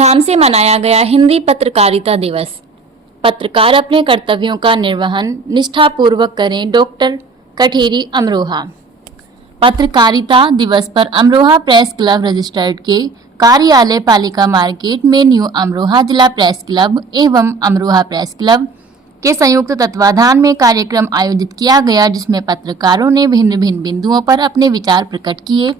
धूमधाम से मनाया गया हिंदी पत्रकारिता दिवस। पत्रकार अपने कर्तव्यों का निर्वहन निष्ठापूर्वक करें। डॉक्टर कठेरी अमरोहा। पत्रकारिता दिवस पर अमरोहा प्रेस क्लब रजिस्टर्ड के कार्यालय पालिका मार्केट में न्यू अमरोहा जिला प्रेस क्लब एवं अमरोहा प्रेस क्लब के संयुक्त तत्वाधान में कार्यक्रम आयोजित किया गया, जिसमें पत्रकारों ने भिन्न भिन्न बिंदुओं पर अपने विचार प्रकट किए।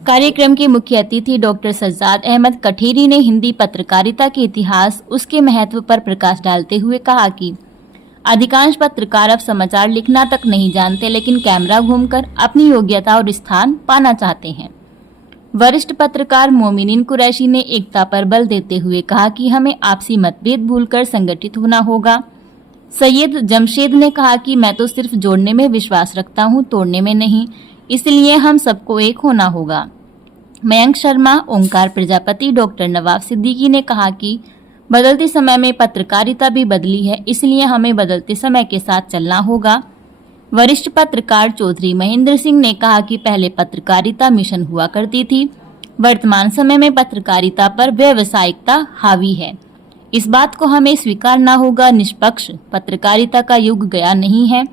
कार्यक्रम के मुख्य अतिथि डॉक्टर सज्जाद अहमद कठेरी ने हिंदी पत्रकारिता के इतिहास, उसके महत्व पर प्रकाश डालते हुए कहा कि अधिकांश पत्रकार अब समाचार लिखना तक नहीं जानते, लेकिन कैमरा घूमकर अपनी योग्यता और स्थान पाना चाहते हैं। वरिष्ठ पत्रकार मोमिनीन कुरैशी ने एकता पर बल देते हुए कहा कि हमें आपसी मतभेद भूलकर संगठित होना होगा। सैयद जमशेद ने कहा कि मैं तो सिर्फ जोड़ने में विश्वास रखता हूं, तोड़ने में नहीं, इसलिए हम सबको एक होना होगा। मयंक शर्मा, ओंकार प्रजापति, डॉक्टर नवाब सिद्दीकी ने कहा कि बदलते समय में पत्रकारिता भी बदली है, इसलिए हमें बदलते समय के साथ चलना होगा। वरिष्ठ पत्रकार चौधरी महेंद्र सिंह ने कहा कि पहले पत्रकारिता मिशन हुआ करती थी, वर्तमान समय में पत्रकारिता पर व्यावसायिकता हावी है। इस बात को हमें स्वीकारना होगा। निष्पक्ष पत्रकारिता का युग गया नहीं है,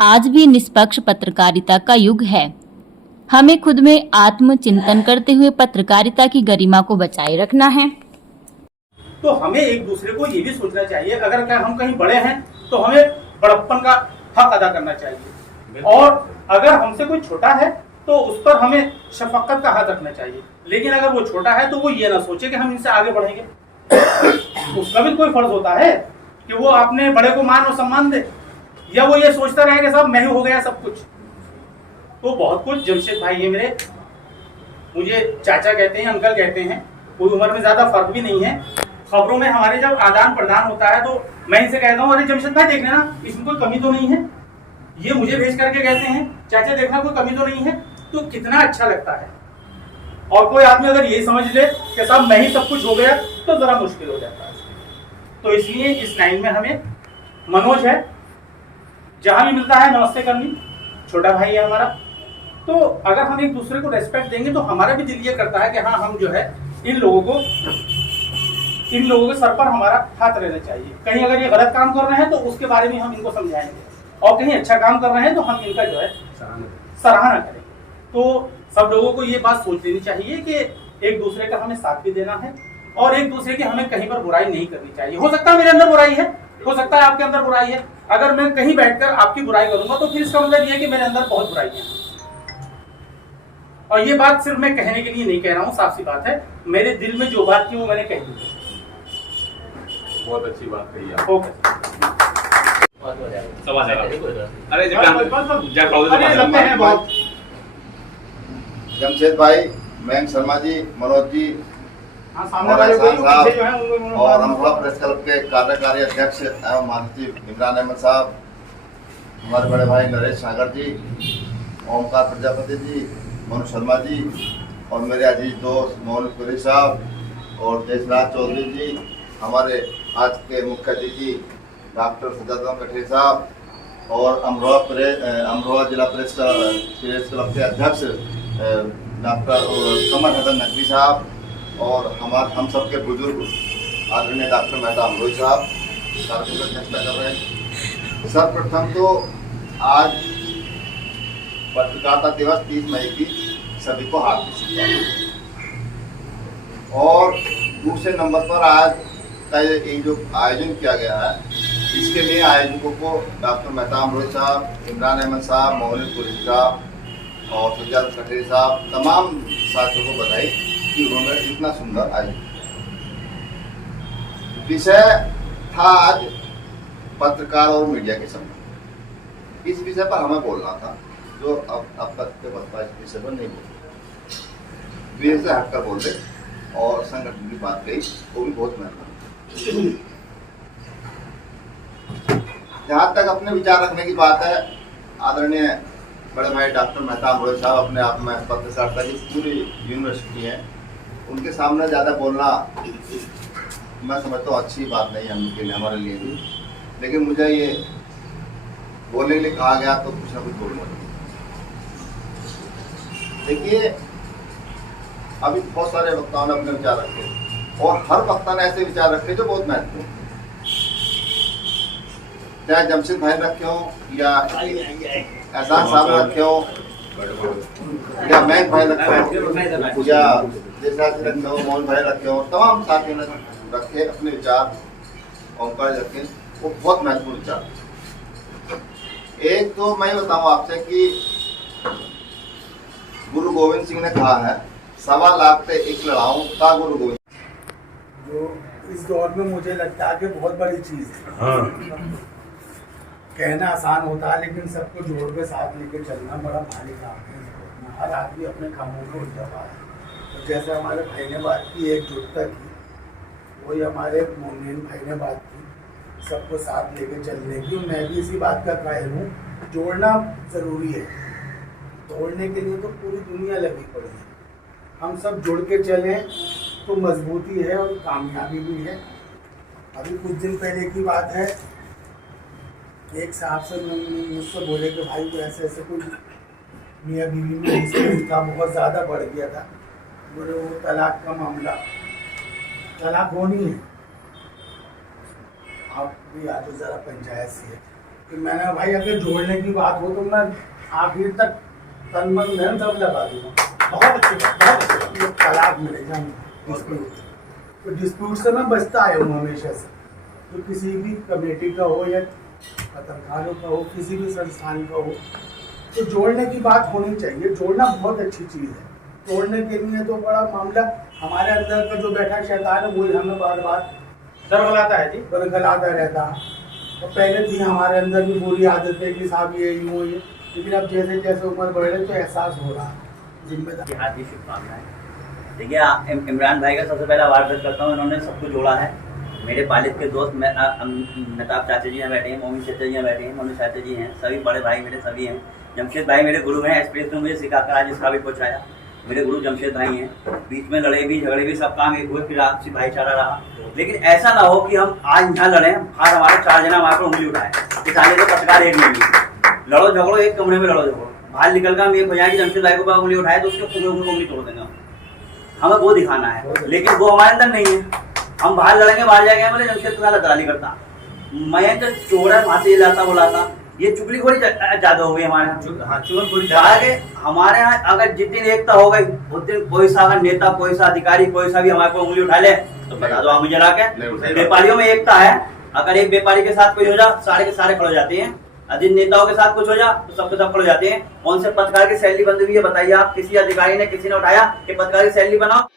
आज भी निष्पक्ष पत्रकारिता का युग है। हमें खुद में आत्मचिंतन करते हुए पत्रकारिता की गरिमा को बचाए रखना है। तो हमें एक दूसरे को ये भी सोचना चाहिए, अगर हम कहीं बड़े हैं तो हमें बड़प्पन का हक अदा करना चाहिए, और अगर हमसे कोई छोटा है तो उस पर हमें शफकत का हक रखना चाहिए। लेकिन अगर वो छोटा है तो वो ये ना सोचे कि हम इनसे आगे बढ़ेंगे। उसका भी कोई फर्ज होता है कि वो अपने बड़े को मान और सम्मान दे, या वो ये सोचता रहे कि साहब मैं ही हो गया सब कुछ। तो बहुत कुछ जमशेद भाई है मेरे, मुझे चाचा कहते हैं, अंकल कहते हैं, कोई उम्र में ज्यादा फर्क भी नहीं है। खबरों में हमारे जब आदान प्रदान होता है तो मैं इनसे कहता हूँ, अरे जमशेद भाई देख लेना, इसमें कोई कमी तो नहीं है। ये मुझे भेज करके कहते हैं, चाचा देखना कोई कमी तो नहीं है। तो कितना अच्छा लगता है। और कोई आदमी अगर ये समझ ले कि साहब मैं ही सब कुछ हो गया, तो जरा मुश्किल हो जाता है। तो इसलिए इस लाइन में हमें मनोज है, जहां भी मिलता है नमस्ते करनी, छोटा भाई है हमारा। तो अगर हम एक दूसरे को रेस्पेक्ट देंगे तो हमारा भी दिल ये करता है कि हाँ, हम जो है इन लोगों के सर पर हमारा हाथ रहना चाहिए। कहीं अगर ये गलत काम कर रहे हैं तो उसके बारे में हम इनको समझाएंगे, और कहीं अच्छा काम कर रहे हैं तो हम इनका जो है सराहना करेंगे। तो सब लोगों को ये बात सोच लेनी चाहिए कि एक दूसरे का हमें साथ भी देना है, और एक दूसरे की हमें कहीं पर बुराई नहीं करनी चाहिए। हो सकता है मेरे अंदर बुराई है, हो सकता है आपके अंदर बुराई है। अगर मैं कहीं बैठकर आपकी बुराई करूंगा तो फिर इसका मतलब ये है कि मेरे अंदर बहुत बुराई है। और ये बात सिर्फ मैं कहने के लिए नहीं कह रहा हूँ, साफ सी बात है, मेरे दिल में जो बात थी वो मैंने कह दी। बहुत अच्छी बात कही आप। ओके, जमशेद भाई, मयंक शर्मा जी, मनोज जी, और अमरोहा प्रेस क्लब के कार्यकारी अध्यक्ष एवं महासचिव इमरान अहमद साहब, हमारे बड़े भाई नरेश सागर जी, ओंकार प्रजापति जी, मनु शर्मा जी, और मेरे अजीज दोस्त मोहन कुरैशी साहब और देशराज चौधरी जी, हमारे आज के मुख्य अतिथि डॉक्टर सज्जाद अहमद कठेरी साहब, और अमरोहा जिला प्रेस क्लब के अध्यक्ष डॉक्टर कमर हसन नकवी साहब, और हम सबके बुजुर्ग आदरणीय डॉक्टर मेहता अमरोही साहब कार्यक्रम कर रहे हैं। सर्वप्रथम तो आज पत्रकारिता दिवस 30 मई की सभी को हार्दिक शुभकामनाएं। और दूसरे नंबर पर आज का ये जो आयोजन किया गया है, इसके लिए आयोजकों को डॉक्टर मेहता अमरोही साहब, इमरान अहमद साहब, मोहन कुरैशी साहब और सज्जाद कठेरी साहब, तमाम साथियों को बधाई कि उन्होंने इतना सुंदर आयोजन। विषय था आज पत्रकार और मीडिया के संबंध। इस विषय पर हमें बोलना था, जो अब तक के बता इस विषय पर नहीं बोले, विषय से हटकर बोल रहे, और संगठन की बात कही, वो भी बहुत महत्वपूर्ण। जहाँ तक अपने विचार रखने की बात है, आदरणीय बड़े भाई डॉक्टर मेहता अमरोही साहब अपने आप में पत्रकारिता की पूरी यूनिवर्सिटी है, उनके सामने ज़्यादा बोलना मैं समझता हूँ अच्छी बात नहीं है उनके लिए, हमारे लिए भी। लेकिन मुझे ये बोलने के लिए कहा गया तो कुछ ना कुछ बोलूँगा। देखिए, अभी बहुत सारे वक्ताओं ने अपने विचार रखे, और हर वक्ता ने ऐसे विचार रखे जो बहुत महत्वपूर्ण हैं। चाहे जमशेद भाई रखे हो या एहसान साहब रखे हो या मैं भाई रखे हो या देशराज रखे हो, मोहन भाई रखे हो, तमाम साथियों ने रखे अपने विचार, ओंकार रखे, वो बहुत महत्वपूर्ण विचार। एक तो मैं बताऊं आपसे कि गुरु गोविंद सिंह ने कहा है, 1.25 लाख पे एक लड़ाऊं था गुरु गोविंद। जो इस दौर में मुझे लगता है कि बहुत बड़ी चीज़ है। कहना आसान होता है लेकिन सबको जोड़ के साथ लेके चलना बड़ा भारी काम है। हर आदमी अपने कामों में उलझा हुआ है। तो जैसे हमारे भाई ने बात की एकजुटता की, वही हमारे मोमिन भाई ने बात की सबको साथ लेके चलने की। मैं भी इसी बात का कायल हूँ, जोड़ना ज़रूरी है। तोड़ने के लिए तो पूरी दुनिया लगी पड़ी है। हम सब जुड़ के चलें तो मजबूती है और कामयाबी भी है। अभी कुछ दिन पहले की बात है, एक साहब से मुझसे बोले कि भाई को ऐसे ऐसे कोई मियाँ बीवी में डिस्प्यूट था, बहुत ज़्यादा बढ़ गया था। बोले वो तलाक का मामला, तलाक होनी है, आप भी आ जाओ ज़रा पंचायत से। कि मैंने कहा भाई अगर जोड़ने की बात हो तो मैं आखिर तक तन मन धन सब लगा दूँगा। बहुत अच्छी बात, बहुत अच्छी बात। तलाक मिले जाए डिस्प्यूट, तो डिस्प्यूट से मैं बचता आया हूँ हमेशा से। तो किसी भी कमेटी का हो या पत्रकारों का हो, किसी भी संस्थान का हो, तो जोड़ने की बात होनी चाहिए। जोड़ना बहुत अच्छी चीज़ है। तोड़ने के लिए तो बड़ा मामला, हमारे अंदर का जो बैठा शैतान है वही हमें बार बार दरगलाता है जी, बरगलाता रहता है। तो पहले थी हमारे अंदर भी बुरी आदत है कि साहब ये यूँ ये, लेकिन अब जैसे जैसे उम्र बढ़ रही तो एहसास हो रहा है जिम्मेदारी। हार्दिक शुभकामनाएं। देखिए, इमरान भाई का सबसे पहला आभार व्यक्त करता हूँ, इन्होंने सबको जोड़ा है। मेरे पालित के दोस्त मेहताब चाचा जी यहाँ बैठे हैं, मोमिन चाचा जी यहाँ बैठे हैं, मोमिन चाचा जी हैं, सभी बड़े भाई मेरे सभी हैं। जमशेद भाई मेरे गुरु हैं, एक्सपीरियंस में मुझे सिखाकर आज इस काबिल पहुँचाया। मेरे गुरु जमशेद भाई हैं। बीच में लड़े भी झगड़े भी सब काम एक हुए, फिर आपसी भाईचारा रहा। लेकिन ऐसा ना हो कि हम आज यहाँ लड़े, आज हमारे 4 जना हमारे पर उंगली उठाए कि साले तो पत्रकार एक नहीं। लड़ो झगड़ो एक कमरे में लड़ो झगड़ो, बाहर निकल कर हम एक हो जाए कि जमशेद भाई को उंगली उठाए तो उसके उंगली तोड़ देंगे। हमें वो दिखाना है, लेकिन वो हमारे अंदर नहीं है। हम बाहर लड़ेंगे, बाहर जाएंगे, बोले जमशेद तुम्हारा दलाली करता, मैं तो चोर है, वहां से लाता बुलाता, ये चुगलीखोरी ज्यादा हो गई हमारे यहाँ। हाँ, चुगलखोरी हमारे यहाँ। अगर जितनी एकता हो गई उतनी कोई सा अगर नेता, कोई सा अधिकारी, कोई सा भी हमारे को उंगली उठा ले तो बता दो आप मुझे ला के। व्यापारियों में एकता है, अगर एक व्यापारी के साथ कोई हो जा सारे के सारे खड़े हो जाते हैं। जिन नेताओं के साथ कुछ हो जा तो सबके सब खड़े हो जाते हैं। कौन से पत्रकार की सैलरी बंद हुई है बताइए आप? किसी अधिकारी ने, किसी ने उठाया कि पत्रकार की सैलरी बनाओ?